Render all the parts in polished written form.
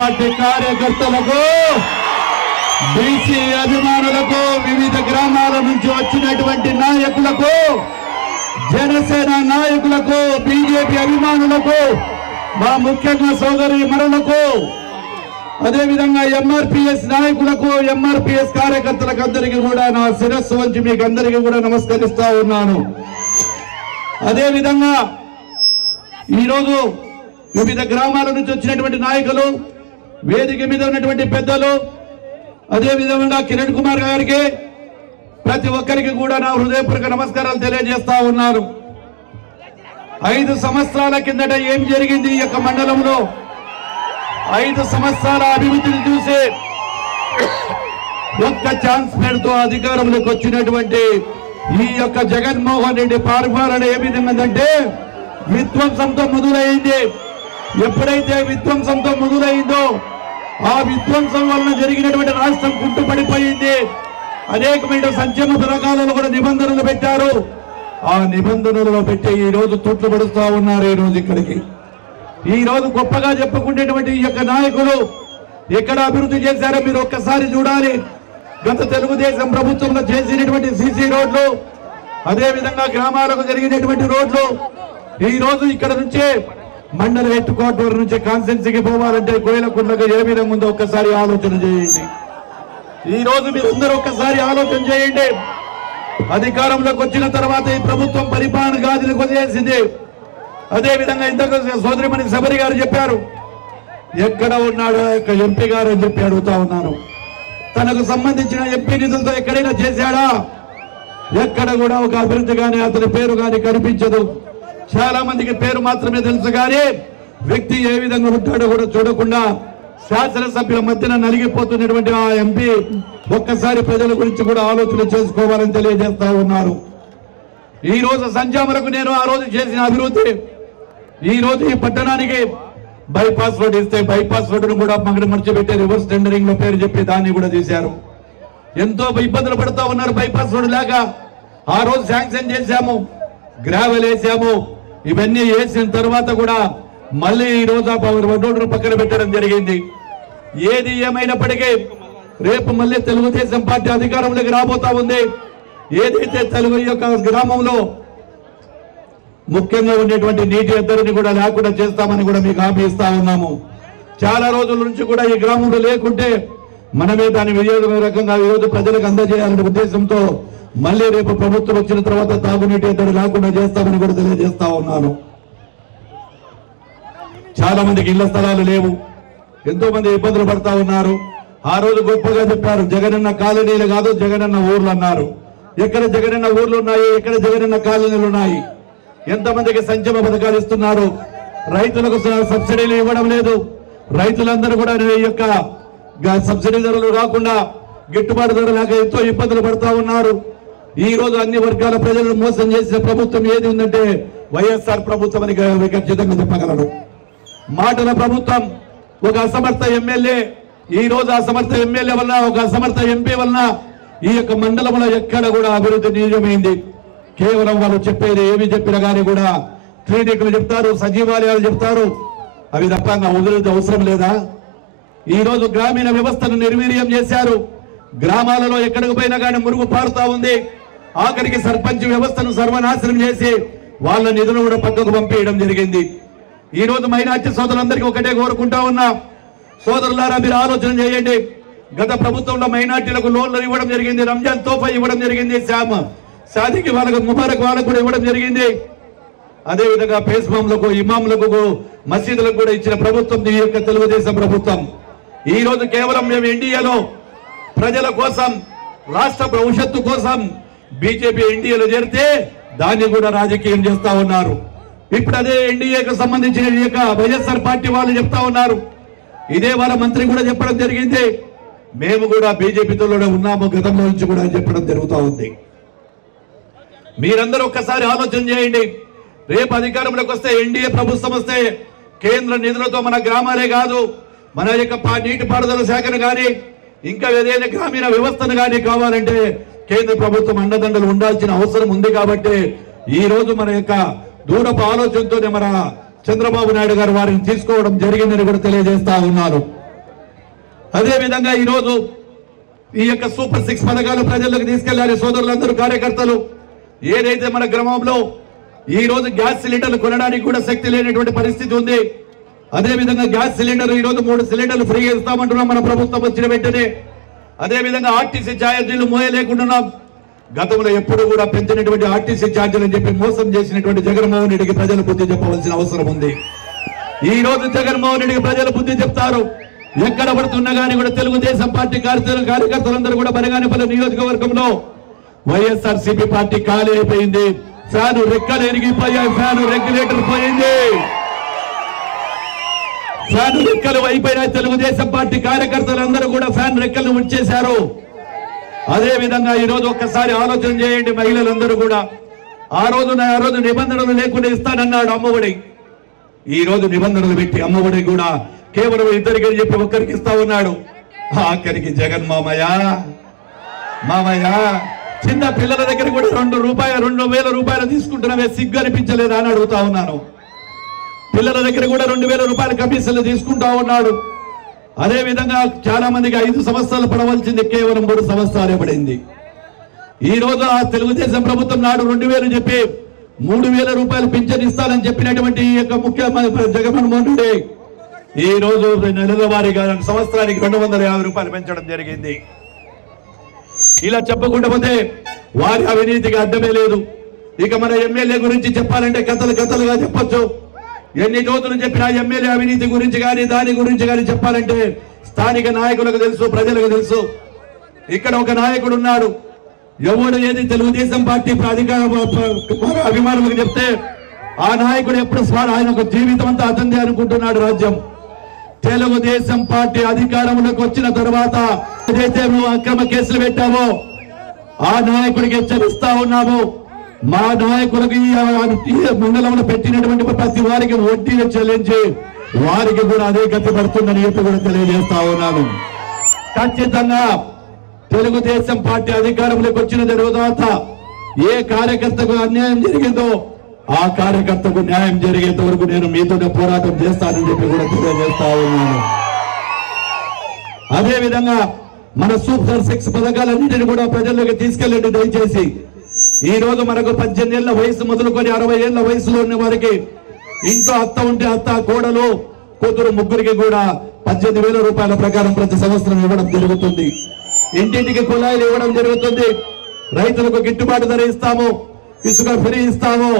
Party కార్యకర్తలకు BC అభిమానులకు వివిధ గ్రామాల నుంచి వచ్చినటువంటి నాయకులకు జనసేన నాయకులకు బీజేపీ అభిమానులకు మా ముఖ్యంగా సోదరి మరులకు అదేవిధంగా ఎంఆర్పీఎస్ నాయకులకు ఎంఆర్పీఎస్ కార్యకర్తలకు అందరికీ కూడా నా శిరస్సు వంచి మీకు అందరికీ కూడా నమస్కరిస్తా ఉన్నాను. అదేవిధంగా ఈరోజు వివిధ గ్రామాల నుంచి వచ్చినటువంటి నాయకులు, వేదిక మీద ఉన్నటువంటి పెద్దలు, అదేవిధంగా కిరణ్ కుమార్ గారికి ప్రతి ఒక్కరికి కూడా నా హృదయపూర్వక నమస్కారాలు తెలియజేస్తా ఉన్నాను. 5 సంవత్సరాల కిందట ఏం జరిగింది ఈ యొక్క మండలంలో, 5 సంవత్సరాల అభివృద్ధిని చూసి ఒక్క ఛాన్స్ పెడుతూ అధికారంలోకి వచ్చినటువంటి ఈ యొక్క జగన్మోహన్ రెడ్డి పరిపాలన ఏ విధంగా విధ్వంసంతో మొదలైంది. ఎప్పుడైతే విధ్వంసంతో మొదలైందో ఆ విధ్వంసం వలన జరిగినటువంటి రాష్ట్రం కుంటుపడిపోయింది. అనేకమైన సంక్షేమ పథకాలలో కూడా నిబంధనలు పెట్టారు. ఆ నిబంధనలలో పెట్టి ఈ రోజు తొట్లు పడుతూ ఉన్నారు. ఈ రోజు ఇక్కడికి ఈ రోజు గొప్పగా చెప్పుకునేటువంటి ఈ యొక్క నాయకులు ఎక్కడ అభివృద్ధి చేశారో మీరు ఒక్కసారి చూడాలి. గత తెలుగుదేశం ప్రభుత్వంలో చేసినటువంటి సీసీ రోడ్లు, అదేవిధంగా గ్రామాలకు జరిగినటువంటి రోడ్లు, ఈ రోజు ఇక్కడ నుంచే మండల హెడ్ క్వార్టర్ నుంచి కాన్స్టిట్యున్సీకి పోవాలంటే కోయిలకుండకు ఏ విధంగా ఉందో ఒక్కసారి ఆలోచన చేయండి. ఈ రోజు మీరందరూ ఒక్కసారి ఆలోచన చేయండి. అధికారంలోకి వచ్చిన తర్వాత ఈ ప్రభుత్వం పరిపాలన గాదిని కొనేసింది. అదేవిధంగా ఇంతకు సోదరిమణి శబరి గారు చెప్పారు, ఎక్కడ ఉన్నాడో ఎంపీ గారు అని చెప్పి అడుగుతా ఉన్నాను. తనకు సంబంధించిన ఎంపీ నిధులతో ఎక్కడైనా చేశాడా? ఎక్కడ కూడా ఒక అభివృద్ధి కానీ అతని పేరు కానీ కనిపించదు. చాలా మందికి పేరు మాత్రమే తెలుసు కానీ వ్యక్తి ఏ విధంగా ఉంటాడో కూడా చూడకుండా శాసనసభ్యుల మధ్యన నలిగిపోతున్నటువంటి ఆ ఎంపీ ఒక్కసారి ప్రజల గురించి కూడా ఆలోచన చేసుకోవాలని తెలియజేస్తా ఉన్నారు. ఈ రోజు సంజామలకు నేను ఆ రోజు చేసిన అభివృద్ధి, ఈ రోజు ఈ పట్టణానికి బైపాస్ రోడ్ ఇస్తే బైపాస్ రోడ్డును కూడా మర్చిపెట్టి రివర్స్ టెండరింగ్ లో పేరు చెప్పి దాన్ని కూడా తీశారు. ఎంతో ఇబ్బందులు పడుతూ ఉన్నారు. బైపాస్ రోడ్డు లేక ఆ రోజు శాంక్షన్ చేశాము, గ్రావెల్ వేసాము. ఇవన్నీ వేసిన తర్వాత కూడా మళ్ళీ ఈ రోజు రోడ్డు పక్కన పెట్టడం జరిగింది. ఏది ఏమైనప్పటికీ రేపు మళ్ళీ తెలుగుదేశం పార్టీ అధికారంలోకి రాబోతా ఉంది. ఏదైతే తెలుగు యొక్క గ్రామంలో ముఖ్యంగా ఉండేటువంటి నీటి ఎద్దరిని కూడా లేకుండా చేస్తామని కూడా మీకు హామీ ఇస్తా ఉన్నాము. చాలా రోజుల నుంచి కూడా ఈ గ్రామంలో లేకుంటే మనమే దాని వినియోగ రకంగా ఈరోజు ప్రజలకు అందజేయాలనే ఉద్దేశంతో మళ్ళీ రేపు ప్రభుత్వం వచ్చిన తర్వాత తాగునీటి ఎద్దడి లేకుండా చేస్తామని కూడా తెలియజేస్తా ఉన్నాను. చాలా మందికి ఇళ్ల స్థలాలు లేవు, ఎంతో మంది ఇబ్బందులు పడతా ఉన్నారు. ఆ రోజు గొప్పగా చెప్పారు, జగనన్న కాలనీలు కాదు జగనన్న ఊర్లు అన్నారు. ఎక్కడ జగనన్న ఊర్లు ఉన్నాయి, ఎక్కడ జగనన్న కాలనీలు ఉన్నాయి? ఎంతమందికి సంక్షేమ పథకాలు ఇస్తున్నారు? రైతులకు సబ్సిడీలు ఇవ్వడం లేదు. రైతులందరూ కూడా ఈ యొక్క సబ్సిడీ ధరలు రాకుండా గిట్టుబాటు ధర లేక ఎంతో ఇబ్బందులు పడతా ఉన్నారు. ఈ రోజు అన్ని వర్గాల ప్రజలను మోసం చేసిన ప్రభుత్వం ఏది ఉందంటే వైఎస్ఆర్ ప్రభుత్వం అని ఖచ్చితంగా చెప్పగలడు. మాటల ప్రభుత్వం, ఒక అసమర్థ ఎమ్మెల్యే, ఈ రోజు అసమర్థ ఎమ్మెల్యే వల్ల, ఒక అసమర్థ ఎంపీ వలన ఈ యొక్క మండలంలో ఎక్కడ కూడా అభివృద్ధి నిజమైంది. కేవలం వాళ్ళు చెప్పేది ఏమి చెప్పినా కానీ కూడా క్లినిక్లు చెప్తారు, సచివాలయాలు చెప్తారు, అవి తప్ప వదిలేది అవసరం లేదా? ఈ రోజు గ్రామీణ వ్యవస్థను నిర్వీర్యం చేశారు. గ్రామాలలో ఎక్కడికి పోయినా కానీ మురుగు పారుతా ఉంది. ఆఖరికి సర్పంచ్ వ్యవస్థను సర్వనాశనం చేసి వాళ్ళ నిధులు కూడా పక్కకు పంపేయడం జరిగింది. ఈ రోజు మైనార్టీ సోదరులందరికీ ఒకటే కోరుకుంటా ఉన్నా, సోదరులారా మీరు ఆలోచన చేయండి. గత ప్రభుత్వంలో మైనార్టీలకు లోన్లు ఇవ్వడం జరిగింది, రంజాన్ తోఫా ఇవ్వడం జరిగింది, షాదీకి వాళ్ళకు ముబారక్ వాళ్ళకు కూడా ఇవ్వడం జరిగింది. అదేవిధంగా పేస్మాంలకు, ఇమాంలకు, మసీదులకు కూడా ఇచ్చిన ప్రభుత్వం ఈ యొక్క తెలుగుదేశం ప్రభుత్వం. ఈ రోజు కేవలం మేము ఎన్డీఏలో ప్రజల కోసం, రాష్ట్ర భవిష్యత్తు కోసం బీజేపీ ఎన్డీఏలో చేరితే దాన్ని కూడా రాజకీయం చేస్తా ఉన్నారు. ఇప్పుడు అదే ఎన్డీఏకు సంబంధించిన ఈ యొక్క వైఎస్ఆర్ పార్టీ వాళ్ళు చెప్తా ఉన్నారు. ఇదే వాళ్ళ మంత్రి కూడా చెప్పడం జరిగింది, మేము కూడా బీజేపీతోనే ఉన్నాము గతంలో నుంచి కూడా చెప్పడం జరుగుతూ ఉంది. మీరందరూ ఒక్కసారి ఆలోచన చేయండి. రేపు అధికారంలోకి వస్తే, ఎన్డీఏ ప్రభుత్వం వస్తే కేంద్ర నిధులతో మన గ్రామాలే కాదు, మన యొక్క నీటిపారుదల శాఖను కానీ ఇంకా ఏదైనా గ్రామీణ వ్యవస్థను కానీ కావాలంటే కేంద్ర ప్రభుత్వం అండదండలు ఉండాల్సిన అవసరం ఉంది. కాబట్టి ఈ రోజు మన యొక్క దూరపు ఆలోచనతోనే మన చంద్రబాబు నాయుడు గారు వారిని తీసుకోవడం జరిగిందని కూడా తెలియజేస్తా ఉన్నారు. అదే విధంగా ఈ రోజు ఈ యొక్క సూపర్ 6 పథకాలు ప్రజల్లోకి తీసుకెళ్లాలి సోదరులందరూ కార్యకర్తలు. ఏదైతే మన గ్రామంలో ఈ రోజు గ్యాస్ సిలిండర్లు కొనడానికి కూడా శక్తి లేనటువంటి పరిస్థితి ఉంది. అదే విధంగా గ్యాస్ సిలిండర్ ఈ రోజు 3 సిలిండర్లు ఫ్రీగా ఇస్తామంటున్నాం మన ప్రభుత్వం వచ్చిన వెంటనే. అదే విధంగా ఆర్టీసీ ఛార్జీలు మోయలేకుంటున్నాం. గతంలో ఎప్పుడు కూడా పెంచినటువంటి ఆర్టీసీ ఛార్జీలు అని చెప్పి మోసం చేసినటువంటి జగన్మోహన్ రెడ్డికి ప్రజలు బుద్ధి చెప్పవలసిన అవసరం ఉంది. ఈ రోజు జగన్మోహన్ రెడ్డికి ప్రజలు బుద్ధి చెప్తారు. ఎక్కడ పడుతున్నా కానీ కూడా తెలుగుదేశం పార్టీ కార్యకర్తలందరూ కూడా బనగానపల్లి నియోజకవర్గంలో వైఎస్ఆర్సీపీ పార్టీ ఖాళీ అయిపోయింది. ఫ్యాను రెక్కలు ఎరిగిపోయాయి. ఫ్యాను రెగ్యులేటర్ పోయింది. ఫ్యాన్ రెక్కలు అయిపోయినాయి. తెలుగుదేశం పార్టీ కార్యకర్తలందరూ కూడా ఫ్యాన్ రెక్కలు ఉంచేశారు. అదే విధంగా ఈ రోజు ఒక్కసారి ఆలోచన చేయండి మహిళలందరూ కూడా. ఆ రోజు నిబంధనలు లేకుండా ఇస్తానన్నాడు అమ్మఒడి. ఈ రోజు నిబంధనలు పెట్టి అమ్మఒడి కూడా కేవలం ఇద్దరికి చెప్పి ఒక్కరికి ఇస్తా ఉన్నాడు. ఆఖరికి జగన్ మామయ్య చిన్న పిల్లల దగ్గర కూడా 2,000 రూపాయలు తీసుకుంటున్నావే సిగ్గు అనిపించలేదా అని అడుగుతా ఉన్నాను. పిల్లల దగ్గర కూడా 2,000 రూపాయల కమిషన్లు తీసుకుంటా ఉన్నాడు. అదే విధంగా చాలా మందికి 5 సంవత్సరాలు పడవలసింది కేవలం 3 సంవత్సరాలే పడింది. ఈ రోజు ఆ తెలుగుదేశం ప్రభుత్వం నాడు 2,000 చెప్పి 3,000 రూపాయలు పింఛన్ ఇస్తానని చెప్పినటువంటి ఈ యొక్క ముఖ్యమంత్రి జగన్మోహన్ రెడ్డి ఈ రోజు నెలల వారీగా సంవత్సరానికి 250 రూపాయలు పెంచడం జరిగింది. ఇలా చెప్పకుండా పోతే వారి అవినీతికి అడ్డమే లేదు. ఇక మన ఎమ్మెల్యే గురించి చెప్పాలంటే కథలుగా చెప్పొచ్చు. ఎన్ని రోజులు చెప్పినా ఎమ్మెల్యే అవినీతి గురించి కానీ దాని గురించి కానీ చెప్పాలంటే స్థానిక నాయకులకు తెలుసు, ప్రజలకు తెలుసు. ఇక్కడ ఒక నాయకుడు ఉన్నాడు. ఎవడు ఏది తెలుగుదేశం పార్టీ అభిమానులకు చెప్తే ఆ నాయకుడు ఎప్పుడు ఆయన ఒక జీవితం అంతా అతందే అనుకుంటున్నాడు రాజ్యం. తెలుగుదేశం పార్టీ అధికారంలోకి వచ్చిన తర్వాత ఏదైతే నువ్వు అక్రమ కేసులు పెట్టావో ఆ నాయకుడికి హెచ్చరిస్తా ఉన్నాము. మా నాయకులకు ఈ మండలంలో పెట్టినటువంటి ప్రతి వారికి వడ్డీలు చెల్లించి వారికి కూడా అదే గతి పడుతుందని చెప్పి కూడా తెలియజేస్తా ఉన్నాను. ఖచ్చితంగా తెలుగుదేశం పార్టీ అధికారంలోకి వచ్చిన తర్వాత ఏ కార్యకర్తకు అన్యాయం జరిగిందో ఆ కార్యకర్తకు న్యాయం జరిగేంత వరకు నేను మీతోనే పోరాటం చేస్తానని చెప్పి కూడా తెలియజేస్తా ఉన్నాను. అదే విధంగా మన సూపర్ 6 పథకాలన్నింటినీ కూడా ప్రజల్లోకి తీసుకెళ్ళండి దయచేసి. ఈ రోజు మనకు 18 ఏళ్ల వయసు మొదలుకొని 60 ఏళ్ల వయసులో ఉన్న వారికి ఇంట్లో అత్త ఉంటే అత్త, కోడలు, కూతురు ముగ్గురికి కూడా 18,000 రూపాయల ప్రకారం ప్రతి సంవత్సరం ఇవ్వడం జరుగుతుంది. ఇంటింటికి కుళాయిలు ఇవ్వడం జరుగుతుంది. రైతులకు గిట్టుబాటు ధర ఇస్తాము, ఇసుక ఫ్రీ ఇస్తాము.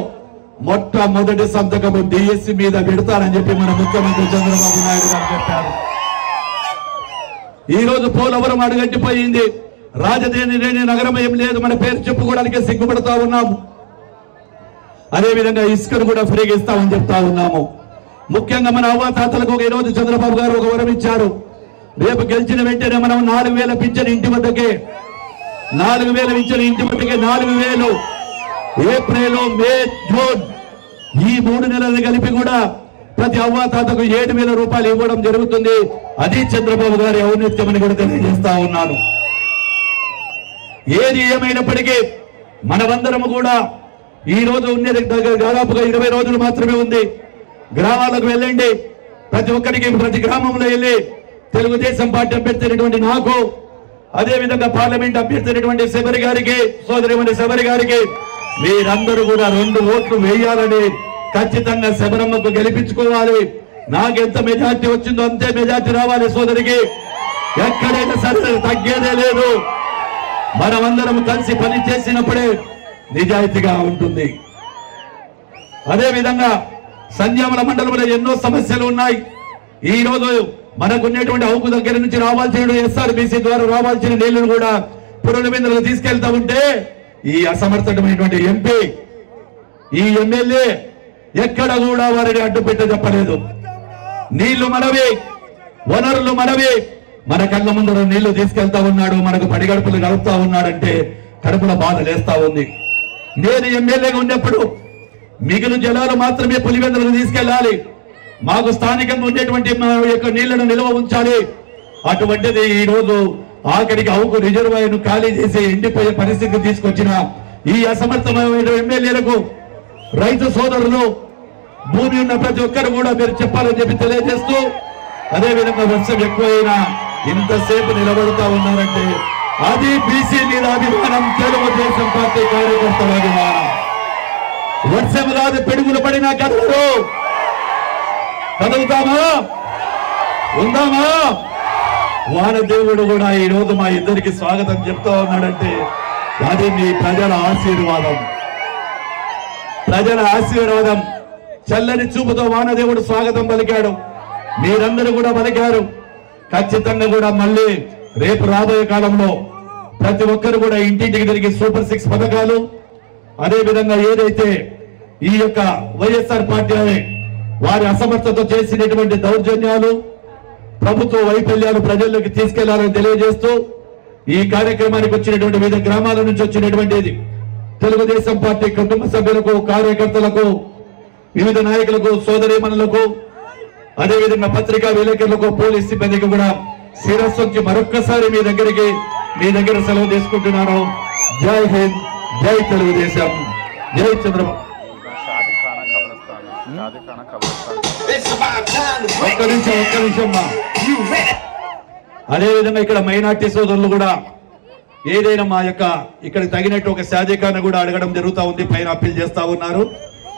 మొట్టమొదటి సంతకము డిఎస్సి మీద పెడతారని చెప్పి మన ముఖ్యమంత్రి చంద్రబాబు నాయుడు గారు చెప్పారు. ఈ రోజు పోలవరం అడుగంటిపోయింది. రాజధాని లేని నగరం ఏం లేదు. మన పేరు చెప్పుకోవడానికి సిగ్గుపడతా ఉన్నాము. అదేవిధంగా ఇసుకను కూడా ఫ్రీగా ఇస్తామని చెప్తా ఉన్నాము. ముఖ్యంగా మన అవ్వాతాతలకు ఈ రోజు చంద్రబాబు గారు ఒక వరం ఇచ్చారు. రేపు గెలిచిన వెంటనే మనం 4,000 పింఛన్ ఇంటి వద్దకే 4,000 పింఛన్ ఇంటి వద్దకే 4,000 ఏప్రిల్, మే, జూన్ ఈ 3 నెలలు కలిపి కూడా ప్రతి అవ్వాతాతకు 7,000 రూపాయలు ఇవ్వడం జరుగుతుంది. అది చంద్రబాబు గారి ఔన్నత్యమని కూడా తెలియజేస్తా ఉన్నాను. ఏది ఏమైనప్పటికీ మనమందరము కూడా ఈ రోజు ఉండేది దాదాపుగా 20 రోజులు మాత్రమే ఉంది. గ్రామాలకు వెళ్ళండి. ప్రతి ఒక్కరికి ప్రతి గ్రామంలో వెళ్ళి తెలుగుదేశం పార్టీ అభ్యర్థి అయినటువంటి నాకు, అదే విధంగా పార్లమెంట్ అభ్యర్థి అయినటువంటి శబరి గారికి, సోదరిమణి శబరి గారికి మీరందరూ కూడా 2 ఓట్లు వేయాలని, ఖచ్చితంగా శబరమ్మకు గెలిపించుకోవాలి. నాకెంత మెజార్టీ వచ్చిందో అంతే మెజార్టీ రావాలి సోదరికి. ఎక్కడైనా సరే తగ్గేదే లేదు. మనమందరం కలిసి పని చేసినప్పుడే నిజాయితీగా ఉంటుంది. అదే విధంగా సంజామల మండలంలో ఎన్నో సమస్యలు ఉన్నాయి. ఈ రోజు మనకు ఉన్నటువంటి హౌకు దగ్గర నుంచి రావాల్సిన ఎస్ఆర్బీసీ ద్వారా రావాల్సిన నీళ్లను కూడా పురుల మీద తీసుకెళ్తా ఉంటే ఈ అసమర్థమైనటువంటి ఎంపీ, ఈ ఎమ్మెల్యే ఎక్కడ కూడా వారిని అడ్డుపెట్ట చెప్పలేదు. నీళ్లు మనవి, వనరులు మనవి. మన కళ్ళ ముందర నీళ్లు తీసుకెళ్తా ఉన్నాడు, మనకు పడిగడుపులు గడుపుతా ఉన్నాడంటే కడుపులో బాధ లేస్తా ఉంది. నేను ఎమ్మెల్యేగా ఉన్నప్పుడు మిగులు జలాలు మాత్రమే పులివెందులకు తీసుకెళ్లాలి, మాకు స్థానికంగా ఉండేటువంటి మా యొక్క నీళ్లను నిల్వ ఉంచాలి. అటువంటిది ఈ రోజు ఆఖరికి అవుకు రిజర్వాయర్ను ఖాళీ చేసి ఎండిపోయే పరిస్థితి తీసుకొచ్చిన ఈ అసమర్థమైన ఎమ్మెల్యేలకు, రైతు సోదరులు, భూమి ఉన్న ప్రతి ఒక్కరు కూడా మీరు చెప్పాలని చెప్పి తెలియజేస్తూ, అదేవిధంగా వర్షం ఎక్కువైనా ఇంతసేపు నిలబడుతా ఉన్నారంటే అది బీసీ మీద అభిమానం, తెలుగుదేశం పార్టీ కార్యకర్తల అభిమానం. వర్షం కాదు పిడుగులు పడినా కదలరు. కదులుతామా, ఉందామా? వానదేవుడు కూడా ఈ రోజు మా ఇద్దరికి స్వాగతం చెప్తా ఉన్నాడంటే అది మీ ప్రజల ఆశీర్వాదం. ప్రజల ఆశీర్వాదం. చల్లని చూపుతో వానదేవుడు స్వాగతం పలికాడు. మీరందరూ కూడా పలికారు. ఖచ్చితంగా కూడా మళ్ళీ రేపు రాబోయే కాలంలో ప్రతి ఒక్కరు కూడా ఇంటింటికి తిరిగి సూపర్ 6 పథకాలు, అదే విధంగా ఏదైతే ఈ యొక్క వైఎస్ఆర్ పార్టీ వారి అసమర్థత చేసినటువంటి దౌర్జన్యాలు, ప్రభుత్వ వైఫల్యాలు ప్రజల్లోకి తీసుకెళ్లాలని తెలియజేస్తూ ఈ కార్యక్రమానికి వచ్చినటువంటి వివిధ గ్రామాల నుంచి వచ్చినటువంటి తెలుగుదేశం పార్టీ కుటుంబ సభ్యులకు, కార్యకర్తలకు, వివిధ నాయకులకు, సోదరీమణులకు, అదేవిధంగా పత్రికా విలేకరులకు, పోలీస్ సిబ్బందికి కూడా శిరస్సు నుంచి మరొక్కసారి మీ దగ్గర సెలవు తీసుకుంటున్నాను. జై హింద్, జై తెలుగుదేశం, జై చంద్రబాబు. ఒక్క నిమిషం మా. అదేవిధంగా ఇక్కడ మైనార్టీ సోదరులు కూడా ఏదైనా మా యొక్క ఇక్కడ తగినట్టు ఒక శాధికారణ కూడా అడగడం జరుగుతూ ఉంది. పైన అప్పీల్ చేస్తా ఉన్నారు.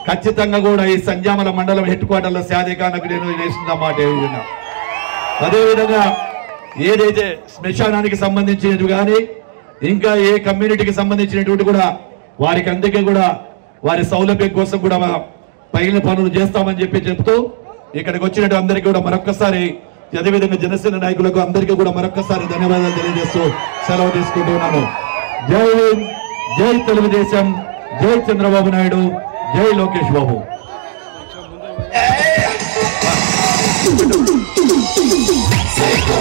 ఖచ్చితంగా కూడా ఈ సంజామల మండలం హెడ్ క్వార్టర్లో శాధికారణకు నేను వేస్తున్న మాట. అదేవిధంగా ఏదైతే శ్మశానానికి సంబంధించినవి కానీ ఇంకా ఏ కమ్యూనిటీకి సంబంధించినటువంటి కూడా వారికి అందుకే కూడా వారి సౌలభ్యం కోసం కూడా పైన పనులు చేస్తామని చెప్తూ ఇక్కడికి వచ్చినట్టు అందరికీ కూడా మరొక్కసారి, అదేవిధంగా జనసేన నాయకులకు అందరికీ కూడా మరొక్కసారి ధన్యవాదాలు తెలియజేస్తూ సెలవు తీసుకుంటున్నాను. జై హింద్, జై తెలుగుదేశం, జై చంద్రబాబు నాయుడు, జై లోకేష్ బాబు. Say